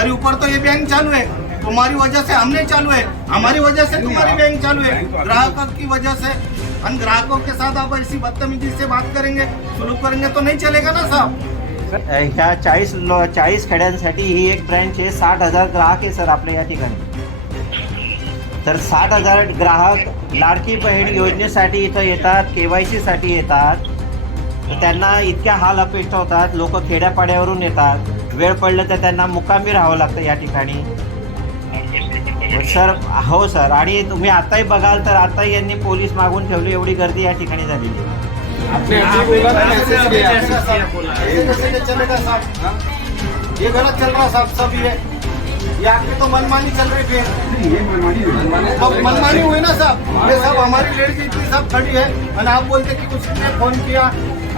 हमारे ऊपर तो ये बैंक चालू है। तुम्हारी वजह से हमने चालू है। हमारी वजह से तुम्हारी बैंक चालू है। ग्राहकों की वजह से। हम ग्राहकों के साथ आप ऐसी बदतमीजी से बात करेंगे सुलूक करेंगे तो नहीं चलेगा ना साहब? ह्या चाळीस चाळीस खेड्यांसाठी ही एक ब्रँच आहे. साठ हजार ग्राहक आहे सर आपल्या या ठिकाणी. तर साठ हजार ग्राहक लाडकी बहीण योजनेसाठी इथं येतात के वाय सीसाठी येतात. त्यांना इतक्या हाल अपेक्षा होतात. लोक खेड्यापाड्यावरून येतात. वेळ पडलं तर त्यांना मुक्कामी राहावं लागतं या ठिकाणी. सर हो सर. आणि तुम्ही आताही बघाल तर आताही यांनी पोलीस मागून ठेवली एवढी गर्दी या ठिकाणी झालेली ये गलत चल रहा साहब सब ये. ये आपकी तो मनमानी चल रही ये. मनमानी हुई। ना साहब? ये सब हमारी लड़की इतनी सब खड़ी है और आप बोलते कि उसने फोन किया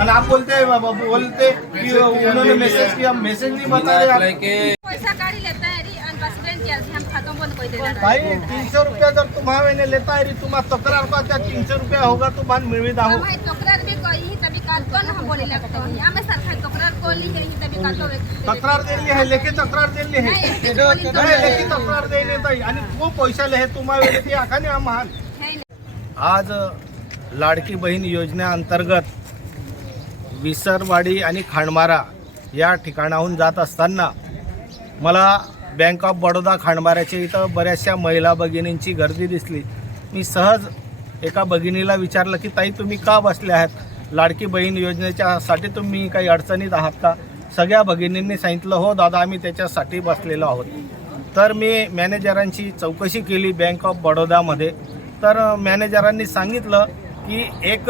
और आप बोलते बोलते कि उन्होंने मैसेज किया मैसेज नहीं बता रहे आप। पैसा काढी लेता है री आणि बस ट्रेन के हम खातों बंद कर देना। भाई तीन सौ रुपया जर तुम्हारा मैंने लेता है तुम्हारा तक्रार का त्या तीन सौ रुपया होगा तो मान मिळवीत आहो आम्ही तक्रार बी कही तभी काढतो ना हम बोले लागतो आम्ही सरकार तक्रार कोली ही तभी काढतो तक्रार दिली आहे लेखी तक्रार दिली आहे नाही, लेखी नाही, तक्रार लेखी तक्रार देणे ताई आणि खूप पैशाले हे तुम्हाला ती आखाने आम्हाला है ना. आज लाडकी बहीण योजनेअंतर्गत विसरवाडी आणि खांडमारा या ठिकाणाहून जात असताना मला बँक ऑफ बडोदा खांडमाऱ्याच्या इथं बऱ्याचशा महिला भगिनींची गर्दी दिसली. मी सहज एका भगिनीला विचारलं की ताई तुम्ही का बसले आहात? लाडकी बहीण योजनेच्यासाठी तुम्ही काही अडचणीत आहात का? सगळ्या भगिनींनी सांगितलं हो दादा आम्ही त्याच्यासाठी बसलेलो आहोत. तर मी मॅनेजरांची चौकशी केली बँक ऑफ बडोदामध्ये तर मॅनेजरांनी सांगितलं की एक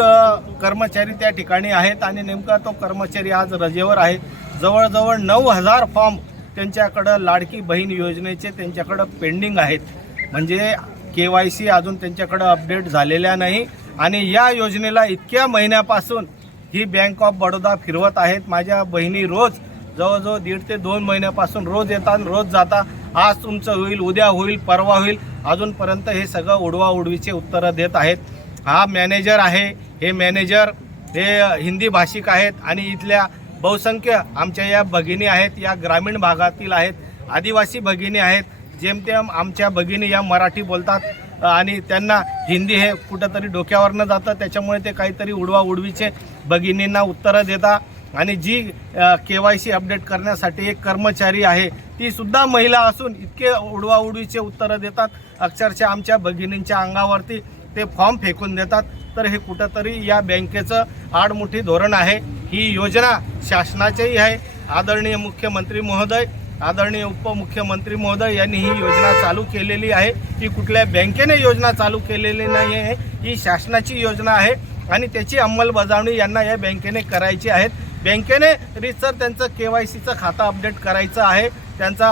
कर्मचारी त्या ठिकाणी आहेत आणि नेमका तो कर्मचारी आज रजेवर आहे. जवळजवळ नऊ हजार फॉर्म त्यांच्याकडं लाडकी बहीण योजनेचे त्यांच्याकडं पेंडिंग आहेत. म्हणजे के वाय सी अजून त्यांच्याकडं अपडेट झालेल्या नाही. आणि या योजनेला इतक्या महिन्यापासून ही बँक ऑफ बडोदा फिरवत आहेत. माझ्या बहिणी रोज जवळजवळ दीड ते दोन महिन्यापासून रोज येतात रोज जाता आज तुमचं होईल उद्या होईल परवा होईल. अजूनपर्यंत हे सगळं उडवा उडवीचे उत्तरं देत आहेत. हा मॅनेजर आहे हे मॅनेजर हे हिंदी भाषिक आहेत आणि इथल्या बहुसंख्य आमच्या या भगिनी आहेत या ग्रामीण भागातील आहेत आदिवासी भगिनी आहेत जेमतेम आमच्या भगिनी या मराठी बोलतात आणि त्यांना हिंदी हे कुठंतरी डोक्यावरनं जातं त्याच्यामुळे ते काहीतरी उडवा उडवीचे भगिनींना उत्तरं देतात आणि जी के वाय सी अपडेट करण्यासाठी एक कर्मचारी आहे ती सुद्धा महिला असून इतके उडवा उडवीचे उत्तरं देतात. अक्षरशः आमच्या भगिनींच्या अंगावरती ते फॉर्म फेकून देतात. तर हे कुठंतरी या बँकेचं आडमुठी धोरण आहे. ही योजना शासनाचीही आहे. आदरणीय मुख्यमंत्री महोदय आदरणीय उपमुख्यमंत्री महोदय यांनी ही योजना चालू केलेली आहे. ही कुठल्या बँकेने योजना चालू केलेली नाही आहे. ही शासनाची योजना आहे आणि त्याची अंमलबजावणी यांना या बँकेने करायची आहेत बँकेने रितसर त्यांचं के वाय सीचं खातं अपडेट करायचं आहे. त्यांचा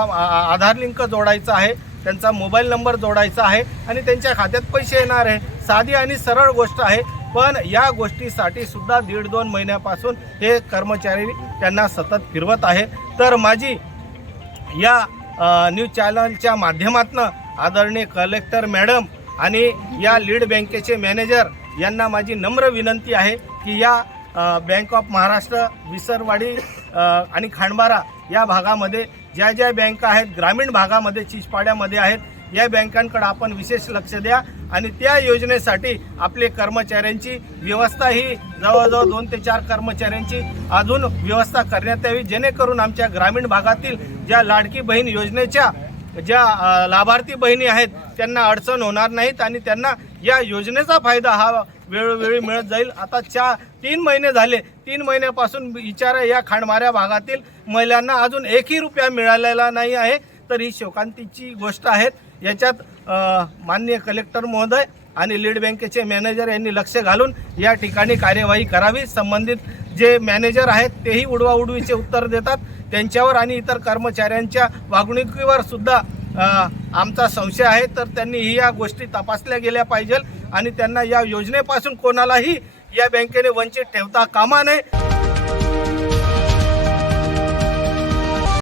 आधार लिंक जोडायचा आहे. त्यांचा मोबाईल नंबर जोडायचा आहे आणि त्यांच्या खात्यात पैसे येणार आहे. साधी आणि सरळ गोष्ट आहे पण या गोष्टीसाठी सुद्धा दीड दोन महिन्यापासून हे कर्मचारी त्यांना सतत फिरवत आहे. तर माझी या न्यूज चॅनलच्या माध्यमातून आदरणीय कलेक्टर मॅडम आणि या लीड बँकेचे मॅनेजर यांना माझी नम्र विनंती आहे की या बँक ऑफ महाराष्ट्र विसरवाडी आणि खांडबारा या भागामध्ये ज्या ज्या बँका आहेत ग्रामीण भागामध्ये चिचपाड्यामध्ये आहेत या बँकांकडे आपण विशेष लक्ष द्या आणि त्या योजनेसाठी आपले कर्मचाऱ्यांची व्यवस्था ही जवळजवळ दोन ते चार कर्मचाऱ्यांची अजून व्यवस्था करण्यात यावी जेणेकरून आमच्या ग्रामीण भागातील ज्या लाडकी बहीण योजनेच्या ज्या लाभार्थी बहिणी आहेत त्यांना अडचण होणार नाहीत आणि त्यांना या योजनेचा फायदा हा वेळोवेळी मिळत जाईल. आता चा तीन महिने झाले. तीन महिन्यापासून इचारा या खांडमाऱ्या भागातील महिलांना अजून एकही रुपया मिळालेला नाही आहे. तर ही शोकांतीची गोष्ट आहेत. याच्यात माननीय कलेक्टर महोदय आणि लीड बँकेचे मॅनेजर यांनी लक्ष घालून या ठिकाणी कार्यवाही करावी. संबंधित जे मॅनेजर आहेत तेही उडवा उडवीचे उत्तर देतात. त्यांच्यावर आणि इतर कर्मचाऱ्यांच्या वागणुकीवर सुद्धा आमचा संशय आहे तर त्यांनी ही या गोष्टी तपासल्या गेल्या पाहिजेल आणि त्यांना या योजनेपासून कोणालाही या बँकेने वंचित ठेवता कामा नये.